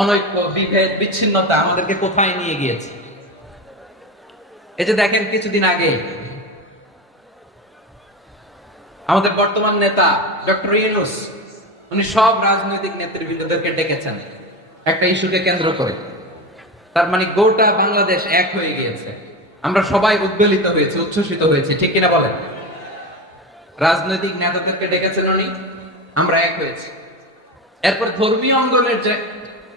অনৈক্য, বিভেদ, বিচ্ছিন্নতা আমাদেরকে কোথায় নিয়ে গিয়েছে? এই যে দেখেন কিছুদিন আগে আমাদের বর্তমান নেতা ডক্টর ইউনুস, উনি সব রাজনৈতিক নেতৃবৃন্দদেরকে ডেকেছেন, একটা ইস্যুকে কেন্দ্র করে। তার মানে গোটা বাংলাদেশ এক হয়ে গিয়েছে। আমরা সবাই উদ্বেলিত হয়েছে, উচ্ছ্বসিত হয়েছে, ঠিক কিনা বলেন? রাজনৈতিক নেতাদেরকে ডেকেছেন উনি, আমরা এক হয়েছি। এরপর ধর্মীয় অঙ্গনের যে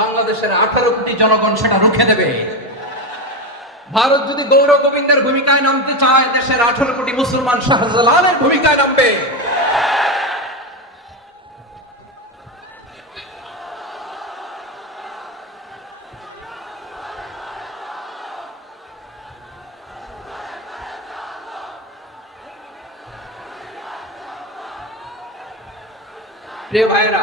বাংলাদেশের আঠারো কোটি জনগণ সেটা রুখে দেবে। ভারত যদি গৌর গোবিন্দের ভূমিকায় নামতে চায়, দেশের আঠারো কোটি মুসলমান শাহজালালের ভূমিকায় নামবে। প্রিয় ভাইয়েরা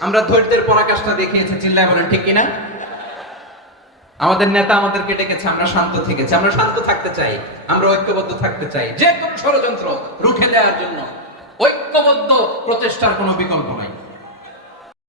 আমরা ধৈর্যের পরাকাষ্ঠা দেখিয়েছি, চিল্লায় বলেন, ঠিক কিনা? আমাদের নেতা আমাদেরকে ডেকেছে, আমরা শান্ত থেকেছি। আমরা শান্ত থাকতে চাই, আমরা ঐক্যবদ্ধ থাকতে চাই। যে কোনো ষড়যন্ত্র রুখে দেওয়ার জন্য ঐক্যবদ্ধ প্রচেষ্টার কোনো বিকল্প নাই।